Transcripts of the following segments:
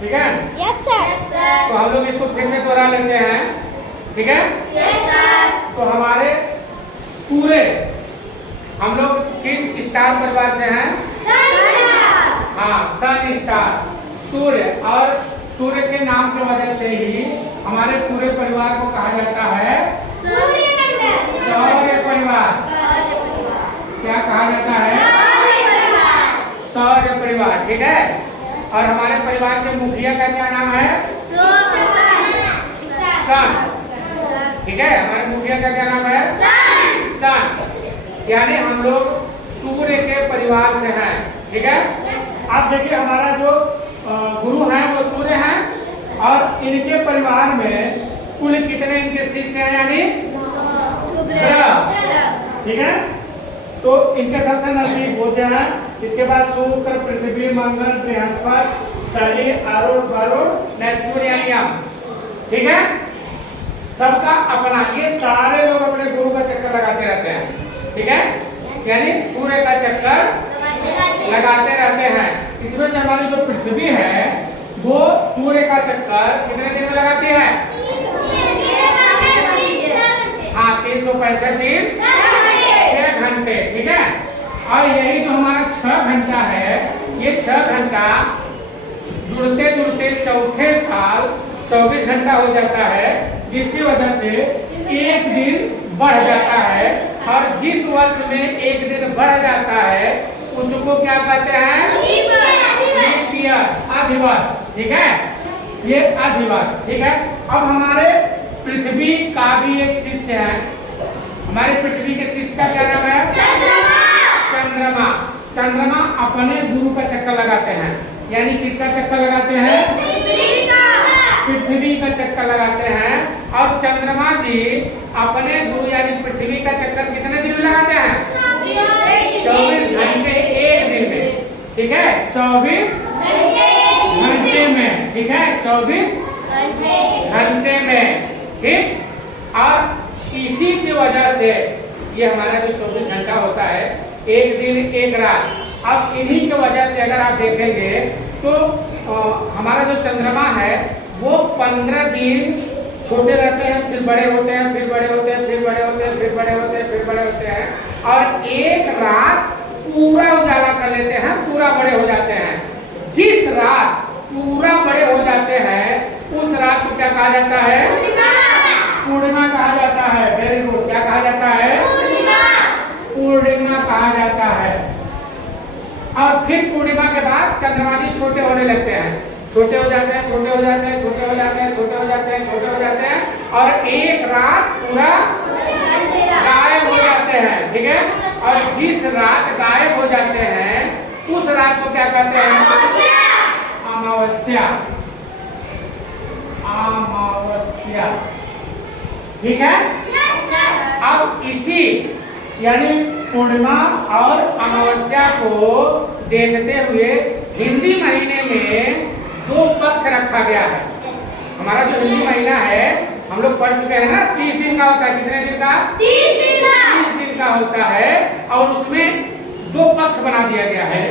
ठीक है? Yes sir. तो हम लोग इसको फिर से दोहरा लेते हैं, ठीक है? Yes sir. तो हमारे पूरे हम लोग किस स्टार परिवार से हैं? हाँ, सन स्टार, सूर्य। और सूर्य के नाम की वजह से ही हमारे पूरे परिवार को कहा जाता है सौर्य परिवार। क्या कहा जाता है? सौर्य परिवार, ठीक है? और हमारे परिवार के मुखिया का क्या नाम है? सन, ठीक है? हमारे मुखिया का क्या नाम है? सन। यानी हम लोग सूर्य के परिवार से हैं, ठीक है? आप देखिए हमारा जो गुरु हैं वो सूर्य हैं और इनके परिवार में कुल कितने इनके शिष्य हैं, यानी ग्रह, ठीक है? तो इनके सबसे नजदीक बुध हैं, इसके बाद शुक्र, पृथ्वी, मंगल, बृहस्पति, शनि, अरुण, वरुण, नेपच्यून यानी यम, ठीक है? सबका अपना, ये सारे लोग अपने गुरु का चक्कर लगाते रहते हैं, ठीक है? यानी सूर्य का चक्कर लगाते रहते हैं। इसमें से हमारी जो पृथ्वी है वो सूर्य का चक्कर कितने दिन में लगाती है? हाँ, 365 दिन 6 घंटे, ठीक है? और यही जो हमारा 6 घंटा है, ये 6 घंटा जुड़ते जुड़ते चौथे साल 24 घंटा हो जाता है, जिसकी वजह से एक दिन बढ़ जाता है। और जिस वर्ष में एक दिन बढ़ जाता है उसको क्या कहते हैं? लीप ईयर, अधिवर्ष, ठीक है? ये अधिवर्ष, ठीक है? अब हमारे पृथ्वी का भी एक शिष्य है। हमारे पृथ्वी के शिष्य का क्या नाम है? चंद्रमा। चंद्रमा अपने गुरु का चक्कर लगाते हैं, यानी किसका चक्कर लगाते हैं? पृथ्वी का चक्कर लगाते हैं। और चंद्रमा जी अपने गुरु यानी पृथ्वी का चक्कर कितने दिन में लगाते हैं? 24 घंटे एक दिन में, ठीक है? 24 घंटे में, ठीक है? 24 घंटे में, ठीक? और इसी की वजह से ये हमारा जो 24 घंटा होता है, एक दिन एक रात। अब इन्हीं की वजह से अगर आप देखेंगे तो हमारा जो चंद्रमा है वो 15 दिन छोटे रहते हैं, फिर बड़े होते हैं, फिर बड़े होते हैं, फिर बड़े होते हैं, फिर बड़े होते हैं, फिर बड़े होते हैं, और एक रात पूरा उजाला कर लेते हैं, पूरा बड़े हो जाते हैं। जिस रात पूरा बड़े हो जाते हैं उस रात को क्या कहा जाता है? पूर्णिमा कहा जाता है। Very good. क्या कहा जाता है? पूर्णिमा कहा जाता है। और फिर पूर्णिमा के बाद चंद्रमा जी छोटे होने लगते हैं, छोटे हो जाते हैं, छोटे हो जाते हैं, छोटे हो जाते हैं, छोटे हो जाते हैं, छोटे हो जाते हैं, और एक रात पूरा गायब हो जाते हैं, ठीक है? और जिस रात गायब हो जाते हैं उस रात को क्या कहते हैं? अमावस्या। अमावस्या, ठीक है? अब इसी यानी पूर्णिमा और अमावस्या को देखते हुए हिंदी महीने में 2 पक्ष रखा गया है। हमारा जो हिंदी महीना है हम लोग पढ़ चुके हैं ना, 30 दिन का होता है। कितने दिन का? 30 दिन का होता है। और उसमें 2 पक्ष बना दिया गया है,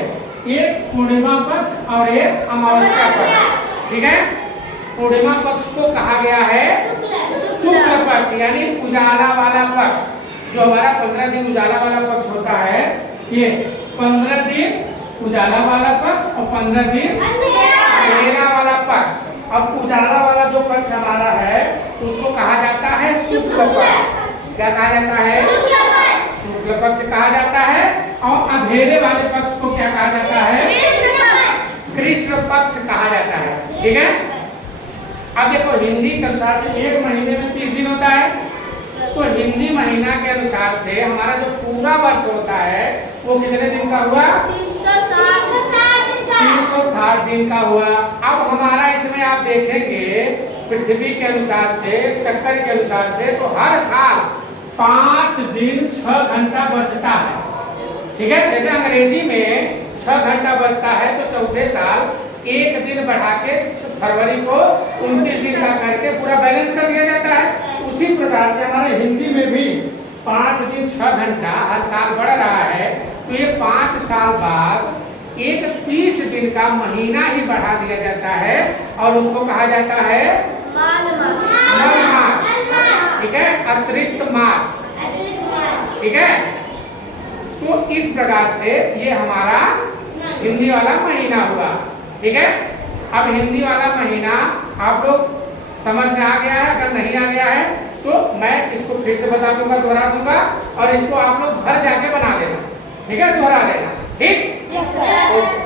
एक पूर्णिमा पक्ष और एक अमावस्या पक्ष, ठीक है? पूर्णिमा पक्ष को कहा गया है शुक्ल पक्ष, यानी उजाला वाला पक्ष। जो हमारा 15 दिन उजाला वाला पक्ष होता है, ये 15 दिन उजाला वाला पक्ष और 15 दिन अंधेरा वाला पक्ष। अब उजाला वाला जो पक्ष हमारा है उसको कहा जाता है शुक्ल पक्ष। क्या कहा जाता है? शुक्ल पक्ष कहा जाता है। और अंधेरे वाले पक्ष को क्या कहा जाता है? कृष्ण पक्ष कहा जाता है, ठीक है? अब देखो हिंदी के अनुसार से एक महीने में 30 दिन होता है, तो हिंदी महीना के अनुसार से हमारा जो पूरा वर्ष होता है वो कितने दिन का हुआ? 360 दिन का हुआ। अब हमारा इसमें आप देखेंगे पृथ्वी के अनुसार से, चक्कर के अनुसार से, तो हर साल 5 दिन 6 घंटा बचता है, ठीक है? जैसे अंग्रेजी में 6 घंटा बचता है तो चौथे साल एक दिन बढ़ा के फरवरी को 29 दिन का करके पूरा बैलेंस कर दिया जाता है। उसी प्रकार से हमारे हिंदी में भी 5 दिन 6 घंटा हर साल बढ़ रहा है। तो ये 5 साल बाद एक 30 दिन का महीना ही बढ़ा दिया जाता है और उसको कहा जाता है मल मास। ठीक है, अतिरिक्त मास। ठीक है, तो इस प्रकार से ये हमारा हिंदी वाला महीना हुआ। ठीक है, अब हिंदी वाला महीना आप लोग समझ में आ गया है। अगर नहीं आ गया है तो मैं इसको फिर से बता दूंगा, दोहरा दूंगा और इसको आप लोग घर जाके बना लेना। ठीक है, दोहरा लेना। ठीक। Yes, sir.